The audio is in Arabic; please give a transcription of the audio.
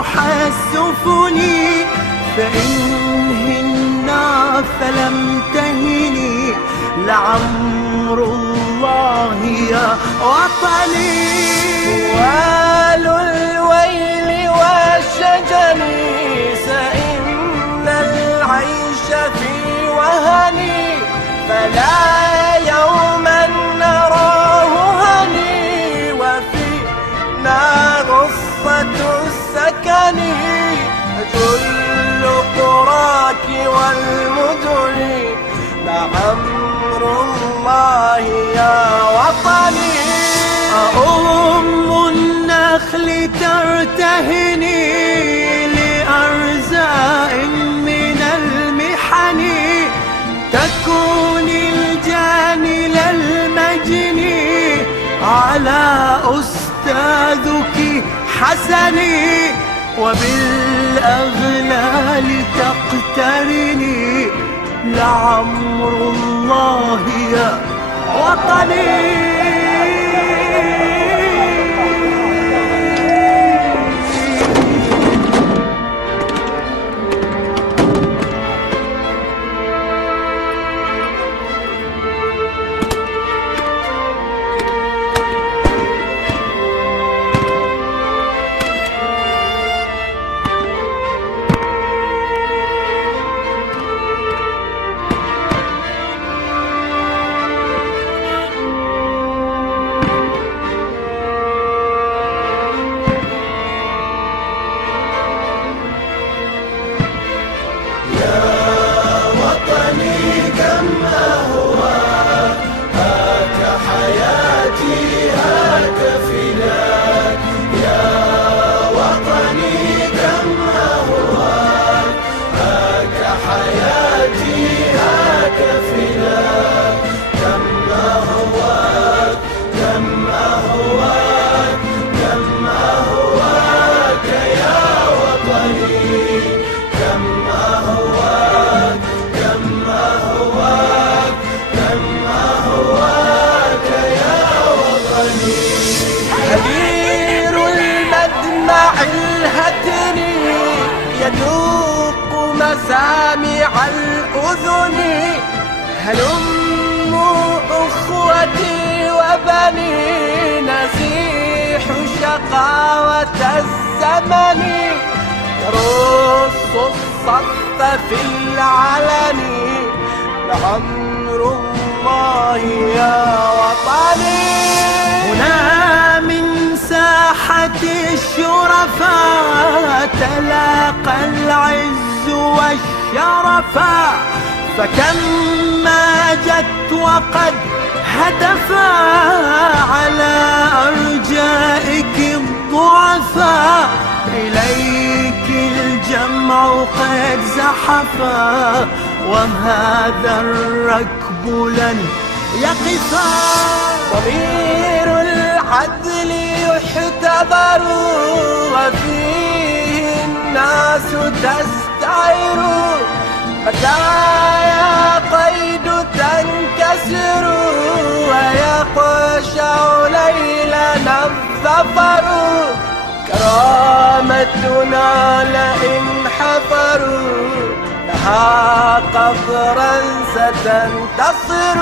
طموح السفن، فإنهن فلم تهني لعمر الله يا وطني. طوال الويل والشجن سئمن العيش في وهن، فلا يوما نراه هني وفينا غصة السكن. جل قراك والمدن لعمر الله يا وطني. أم النخل ترتهني لأرزاء من المحن، تكون الجانل المجن على أستاذك حسني، وبالأغلال تقترني لعمر الله يا وطني. يذوق مسامع الأذن. هلموا أخوتي وبني نزيح شقاوة الزمن، يرص الصف في العلن لعمر الله يا وطني. هنا من ساحة الشرفاء تلاقى العز والشرفا، فكم ماجت وقد هتفا على أرجائك الضعفاء، إليك الجمع قد زحفا وهذا الركب لن يقفا. ضمير العدل يحتضر وفيه الناس تستعر، متى يا قيد تنكسر ويقشع ليلنا الظفر. كرامتنا لئن حفروا لها قبرا ستنتصر.